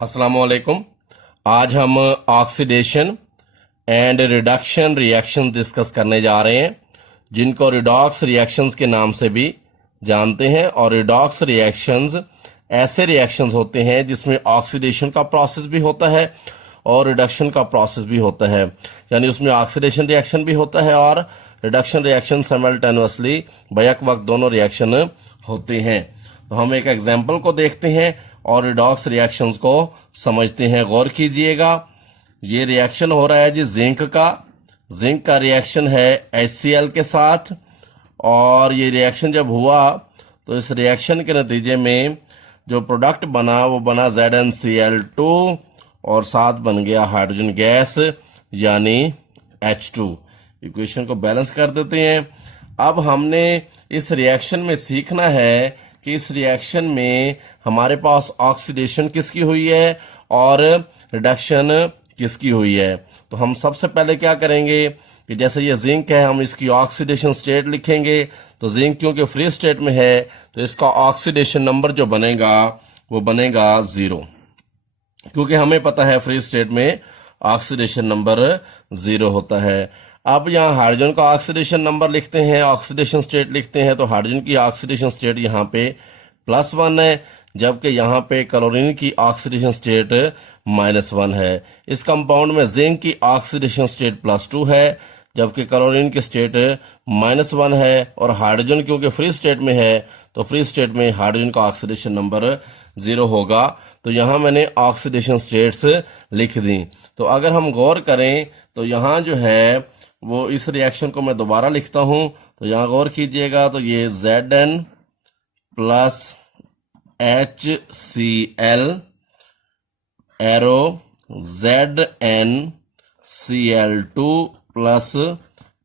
अस्सलामुअलैकुम। आज हम oxidation and reduction reaction discuss करने जा रहे हैं, जिनको रिडॉक्स रिएक्शंस के नाम से भी जानते हैं। और रिडॉक्स रिएक्शंस ऐसे रिएक्शंस होते हैं जिसमें ऑक्सीडेशन का प्रोसेस भी होता है और रिडक्शन का प्रोसेस भी होता है, यानी उसमें ऑक्सीडेशन रिएक्शन भी होता है और रिडक्शन रिएक्शन साइमल्टेनियसली बैक वक्त दोनों रिएक्शन होते हैं। तो हम एक एग्जाम्पल को देखते हैं और रिडॉक्स रिएक्शंस को समझते हैं। गौर कीजिएगा, ये रिएक्शन हो रहा है जी जिंक का रिएक्शन है HCl के साथ। और ये रिएक्शन जब हुआ तो इस रिएक्शन के नतीजे में जो प्रोडक्ट बना वो बना ZnCl2 और साथ बन गया हाइड्रोजन गैस यानी H2। इक्वेशन को बैलेंस कर देते हैं। अब हमने इस रिएक्शन में सीखना है कि इस रिएक्शन में हमारे पास ऑक्सीडेशन किसकी हुई है और रिडक्शन किसकी हुई है। तो हम सबसे पहले क्या करेंगे कि जैसे ये जिंक है, हम इसकी ऑक्सीडेशन स्टेट लिखेंगे। तो जिंक क्योंकि फ्री स्टेट में है तो इसका ऑक्सीडेशन नंबर जो बनेगा वो बनेगा 0, क्योंकि हमें पता है फ्री स्टेट में ऑक्सीडेशन नंबर 0 होता है। अब यहाँ हाइड्रोजन का ऑक्सीडेशन नंबर लिखते हैं, ऑक्सीडेशन स्टेट लिखते हैं। तो हाइड्रोजन की ऑक्सीडेशन स्टेट यहाँ पे +1 है, जबकि यहाँ पे क्लोरीन की ऑक्सीडेशन स्टेट -1 है। इस कंपाउंड में जिंक की ऑक्सीडेशन स्टेट +2 है, जबकि क्लोरीन की स्टेट -1 है। और हाइड्रोजन क्योंकि फ्री स्टेट में है तो फ्री स्टेट में हाइड्रोजन का ऑक्सीडेशन नंबर 0 होगा। तो यहाँ मैंने ऑक्सीडेशन स्टेट्स लिख दी। तो अगर हम गौर करें तो यहाँ जो है वो इस रिएक्शन को मैं दोबारा लिखता हूं। तो यहां गौर कीजिएगा, तो ये Zn + HCl arrow ZnCl2 +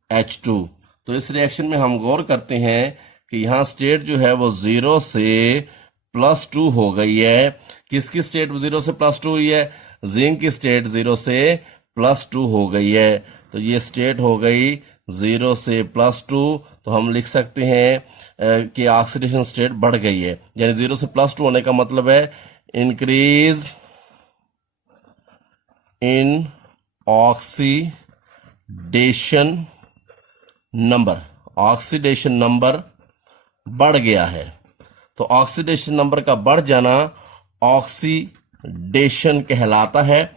H2। तो इस रिएक्शन में हम गौर करते हैं कि यहां स्टेट जो है वो 0 से +2 हो गई है। किसकी स्टेट 0 से +2 हुई है? जिंक की स्टेट 0 से +2 हो गई है। तो ये स्टेट हो गई 0 से +2। तो हम लिख सकते हैं कि ऑक्सीडेशन स्टेट बढ़ गई है, यानी 0 से +2 होने का मतलब है increase in oxidation number. Oxidation number बढ़ गया है। तो ऑक्सीडेशन नंबर का बढ़ जाना ऑक्सीडेशन कहलाता है,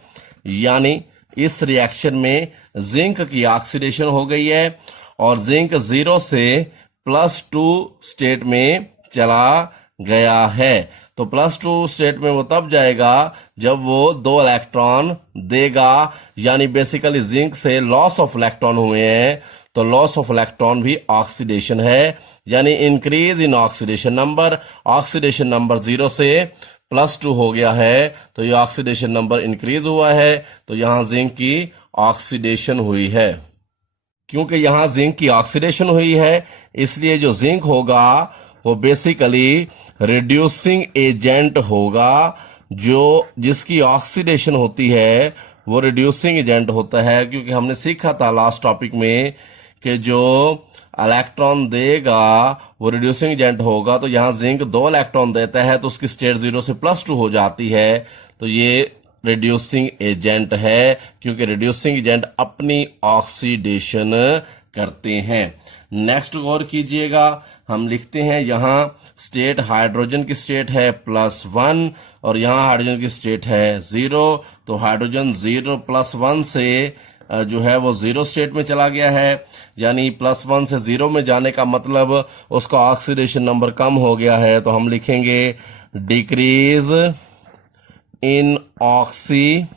यानी इस रिएक्शन में जिंक की ऑक्सीडेशन हो गई है और जिंक 0 से +2 स्टेट में चला गया है। तो +2 स्टेट में वो तब जाएगा जब वो 2 इलेक्ट्रॉन देगा, यानी बेसिकली जिंक से लॉस ऑफ इलेक्ट्रॉन हुए हैं। तो लॉस ऑफ इलेक्ट्रॉन भी ऑक्सीडेशन है, यानी increase in oxidation number. Oxidation number 0 से +2 हो गया है तो ये ऑक्सीडेशन नंबर इंक्रीज हुआ है। तो यहां जिंक की ऑक्सीडेशन हुई है। क्योंकि यहां जिंक की ऑक्सीडेशन हुई है इसलिए जो जिंक होगा वो बेसिकली रिड्यूसिंग एजेंट होगा। जो जिसकी ऑक्सीडेशन होती है वो रिड्यूसिंग एजेंट होता है, क्योंकि हमने सीखा था लास्ट टॉपिक में कि जो इलेक्ट्रॉन देगा वो रिड्यूसिंग एजेंट होगा। तो यहां जिंक 2 इलेक्ट्रॉन देता है तो उसकी स्टेट 0 से +2 हो जाती है। तो ये रिड्यूसिंग एजेंट है, क्योंकि रिड्यूसिंग एजेंट अपनी ऑक्सीडेशन करते हैं। नेक्स्ट गौर कीजिएगा, हम लिखते हैं यहां स्टेट हाइड्रोजन की स्टेट है +1 और यहां हाइड्रोजन की स्टेट है 0। तो हाइड्रोजन 0 +1 से जो है वो 0 स्टेट में चला गया है, यानी +1 से 0 में जाने का मतलब उसका ऑक्सीडेशन नंबर कम हो गया है। तो हम लिखेंगे decrease in oxidation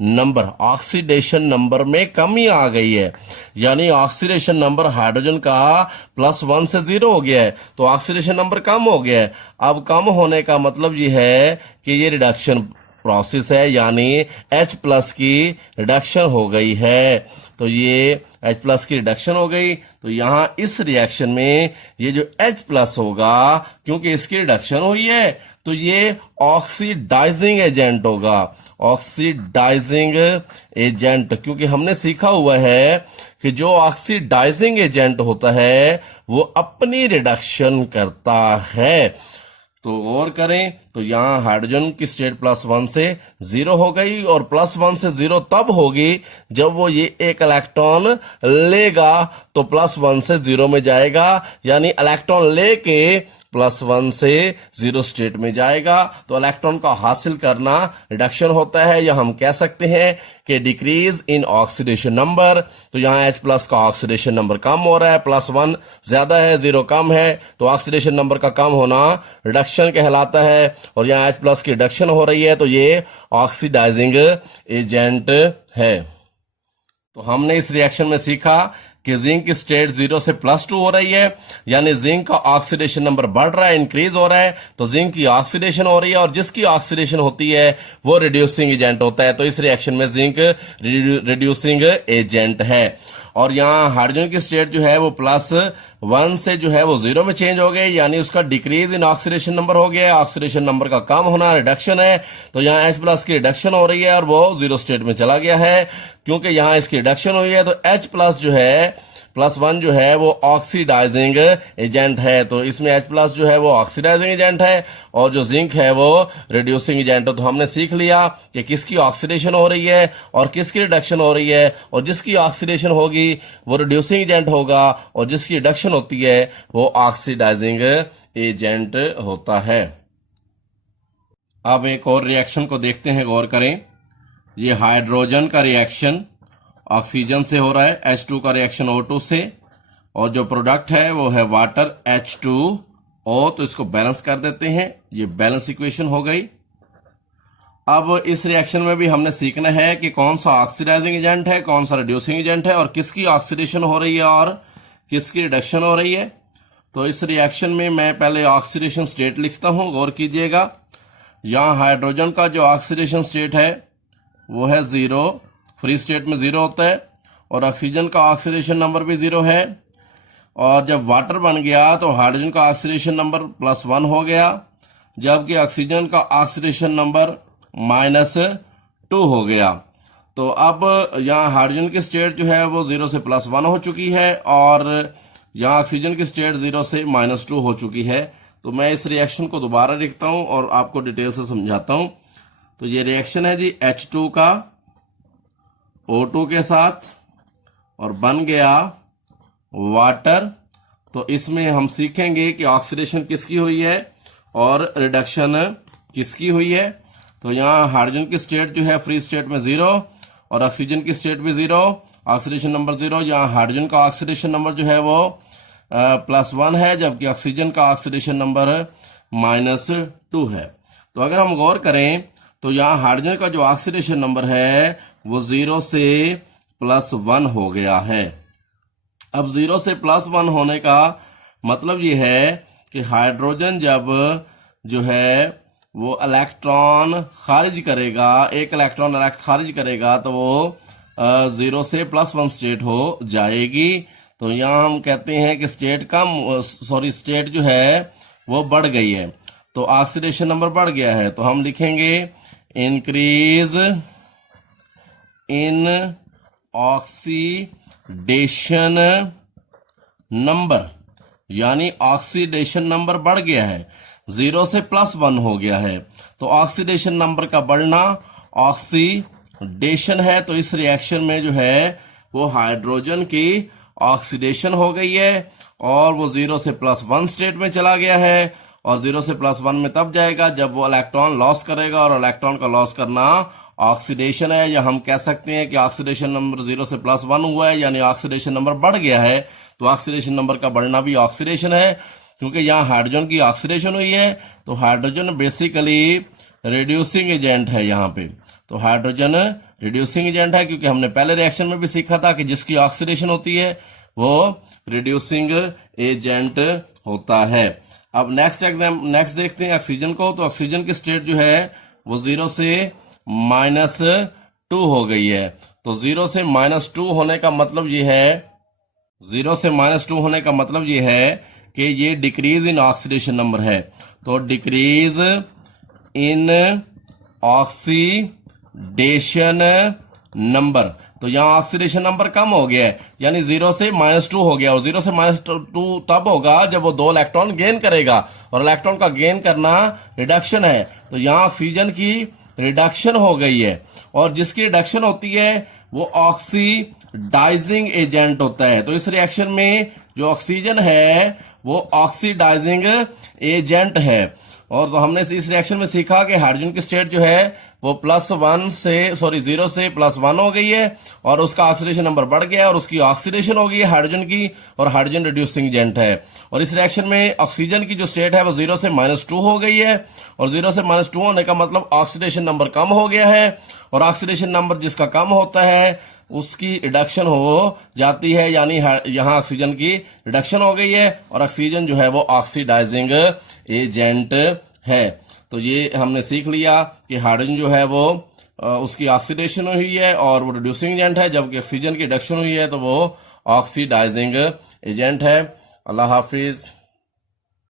number. Oxidation number में कमी आ गई है, यानी ऑक्सीडेशन नंबर हाइड्रोजन का +1 से 0 हो गया है तो ऑक्सीडेशन नंबर कम हो गया है। अब कम होने का मतलब ये है कि ये रिडक्शन प्रोसेस है, यानी H+ की रिडक्शन हो गई है। तो ये H+ की रिडक्शन हो गई। तो यहां इस रिएक्शन में ये जो H+ होगा, क्योंकि इसकी रिडक्शन हुई है तो ये ऑक्सीडाइजिंग एजेंट होगा। ऑक्सीडाइजिंग एजेंट, क्योंकि हमने सीखा हुआ है कि जो ऑक्सीडाइजिंग एजेंट होता है वो अपनी रिडक्शन करता है। तो गौर करें तो यहाँ हाइड्रोजन की स्टेट +1 से 0 हो गई, और +1 से 0 तब होगी जब वो ये एक इलेक्ट्रॉन लेगा, तो +1 से 0 में जाएगा, यानी इलेक्ट्रॉन लेके +1 से 0 स्टेट में जाएगा। तो इलेक्ट्रॉन का हासिल करना रिडक्शन होता है, या हम कह सकते हैं कि डिक्रीज इन ऑक्सीडेशन नंबर। तो यहाँ H+ का ऑक्सीडेशन नंबर कम हो रहा है, +1 ज्यादा है, 0 कम है, तो ऑक्सीडेशन नंबर का कम होना रिडक्शन कहलाता है। और यहाँ H+ की रिडक्शन हो रही है, तो ये ऑक्सीडाइजिंग एजेंट है। तो हमने इस रिएक्शन में सीखा कि जिंक की स्टेट 0 से +2 हो रही है, यानी जिंक का ऑक्सीडेशन नंबर बढ़ रहा है, इंक्रीज हो रहा है, तो जिंक की ऑक्सीडेशन हो रही है, और जिसकी ऑक्सीडेशन होती है वो रिड्यूसिंग एजेंट होता है। तो इस रिएक्शन में जिंक रिड्यूसिंग एजेंट है। और यहाँ हाइड्रोजन की स्टेट जो है वो +1 से जो है वो 0 में चेंज हो गई, यानी उसका डिक्रीज इन ऑक्सीडेशन नंबर हो गया। ऑक्सीडेशन नंबर का कम होना रिडक्शन है, तो यहाँ H+ की रिडक्शन हो रही है और वो 0 स्टेट में चला गया है। क्योंकि यहाँ इसकी रिडक्शन हुई है, तो H+ जो है +1 जो है वो ऑक्सीडाइजिंग एजेंट है। तो इसमें H+ जो है वो ऑक्सीडाइजिंग एजेंट है, और जो जिंक है वो रिड्यूसिंग एजेंट है। तो हमने सीख लिया कि किसकी ऑक्सीडेशन हो रही है और किसकी रिडक्शन हो रही है, और जिसकी ऑक्सीडेशन होगी वो रिड्यूसिंग एजेंट होगा, और जिसकी रिडक्शन होती है वो ऑक्सीडाइजिंग एजेंट होता है। अब एक और रिएक्शन को देखते हैं, गौर करें। ये हाइड्रोजन का रिएक्शन ऑक्सीजन से हो रहा है, H2 का रिएक्शन O2 से, और जो प्रोडक्ट है वो है वाटर H2O। तो इसको बैलेंस कर देते हैं, ये बैलेंस इक्वेशन हो गई। अब इस रिएक्शन में भी हमने सीखना है कि कौन सा ऑक्सीडाइजिंग एजेंट है, कौन सा रिड्यूसिंग एजेंट है, और किसकी ऑक्सीडेशन हो रही है और किसकी रिडक्शन हो रही है। तो इस रिएक्शन में मैं पहले ऑक्सीडेशन स्टेट लिखता हूं, गौर कीजिएगा। यहां हाइड्रोजन का जो ऑक्सीडेशन स्टेट है वो है 0, फ्री स्टेट में 0 होता है, और ऑक्सीजन का ऑक्सीडेशन नंबर भी 0 है। और जब वाटर बन गया तो हाइड्रोजन का ऑक्सीडेशन नंबर +1 हो गया, जबकि ऑक्सीजन का ऑक्सीडेशन नंबर -2 हो गया। तो अब यहाँ हाइड्रोजन की स्टेट जो है वो 0 से +1 हो चुकी है, और यहाँ ऑक्सीजन की स्टेट 0 से -2 हो चुकी है। तो मैं इस रिएक्शन को दोबारा लिखता हूं और आपको डिटेल से समझाता हूं। तो ये रिएक्शन है जी H2 का O2 के साथ, और बन गया वाटर। तो इसमें हम सीखेंगे कि ऑक्सीडेशन किसकी हुई है और रिडक्शन किसकी हुई है। तो यहाँ हाइड्रोजन की स्टेट जो है फ्री स्टेट में 0, और ऑक्सीजन की स्टेट भी 0, ऑक्सीडेशन नंबर 0। यहाँ हाइड्रोजन का ऑक्सीडेशन नंबर जो है वो +1 है, जबकि ऑक्सीजन का ऑक्सीडेशन नंबर -2 है। तो अगर हम गौर करें तो यहाँ हाइड्रोजन का जो ऑक्सीडेशन नंबर है वो 0 से +1 हो गया है। अब 0 से +1 होने का मतलब ये है कि हाइड्रोजन जब जो है वो इलेक्ट्रॉन खारिज करेगा, एक इलेक्ट्रॉन खारिज करेगा, तो वो 0 से +1 स्टेट हो जाएगी। तो यहाँ हम कहते हैं कि स्टेट जो है वो बढ़ गई है, तो ऑक्सीडेशन नंबर बढ़ गया है। तो हम लिखेंगे इंक्रीज इन ऑक्सीडेशन नंबर, यानी ऑक्सीडेशन नंबर बढ़ गया है, 0 से +1 हो गया है। तो ऑक्सीडेशन नंबर का बढ़ना ऑक्सीडेशन है। तो इस रिएक्शन में जो है वो हाइड्रोजन की ऑक्सीडेशन हो गई है, और वो 0 से +1 स्टेट में चला गया है, और 0 से +1 में तब जाएगा जब वो इलेक्ट्रॉन लॉस करेगा, और इलेक्ट्रॉन का लॉस करना ऑक्सीडेशन है। या हम कह सकते हैं कि ऑक्सीडेशन नंबर 0 से +1 हुआ है, यानी ऑक्सीडेशन नंबर बढ़ गया है। तो ऑक्सीडेशन नंबर का बढ़ना भी ऑक्सीडेशन है, क्योंकि यहाँ हाइड्रोजन की ऑक्सीडेशन हुई है। तो हाइड्रोजन बेसिकली रिड्यूसिंग एजेंट है यहाँ पे। तो हाइड्रोजन रिड्यूसिंग एजेंट है, क्योंकि हमने पहले रिएक्शन में भी सीखा था कि जिसकी ऑक्सीडेशन होती है वो रिड्यूसिंग एजेंट होता है। अब नेक्स्ट देखते हैं ऑक्सीजन को। तो ऑक्सीजन की स्टेट जो है वो 0 से -2 हो गई है। तो 0 से -2 होने का मतलब ये है, 0 से -2 होने का मतलब ये है कि ये डिक्रीज इन ऑक्सीडेशन नंबर है। तो डिक्रीज इन ऑक्सीडेशन नंबर, तो यहाँ ऑक्सीडेशन नंबर कम हो गया है, यानी 0 से -2 हो गया। और 0 से -2 तब होगा जब वो 2 इलेक्ट्रॉन गेन करेगा, और इलेक्ट्रॉन का गेन करना रिडक्शन है। तो यहाँ ऑक्सीजन की रिडक्शन हो गई है, और जिसकी रिडक्शन होती है वो ऑक्सीडाइजिंग एजेंट होता है। तो इस रिएक्शन में जो ऑक्सीजन है वो ऑक्सीडाइजिंग एजेंट है। और तो हमने इस रिएक्शन में सीखा कि हाइड्रोजन की स्टेट जो है वो 0 से +1 हो गई है, और उसका ऑक्सीडेशन नंबर बढ़ गया है, और उसकी ऑक्सीडेशन हो गई है हाइड्रोजन की, और हाइड्रोजन रिड्यूसिंग एजेंट है। और इस रिएक्शन में ऑक्सीजन की जो स्टेट है वो 0 से -2 हो गई है, और 0 से -2 होने का मतलब ऑक्सीडेशन नंबर कम हो गया है, और ऑक्सीडेशन नंबर जिसका कम होता है उसकी रिडक्शन हो जाती है, यानी यहाँ ऑक्सीजन की रिडक्शन हो गई है, और ऑक्सीजन जो है वो ऑक्सीडाइजिंग एजेंट है। तो ये हमने सीख लिया कि हाइड्रोजन जो है वो उसकी ऑक्सीडेशन हुई है और वो रिड्यूसिंग एजेंट है, जबकि ऑक्सीजन की रिडक्शन हुई है तो वो ऑक्सीडाइजिंग एजेंट है। अल्लाह हाफिज।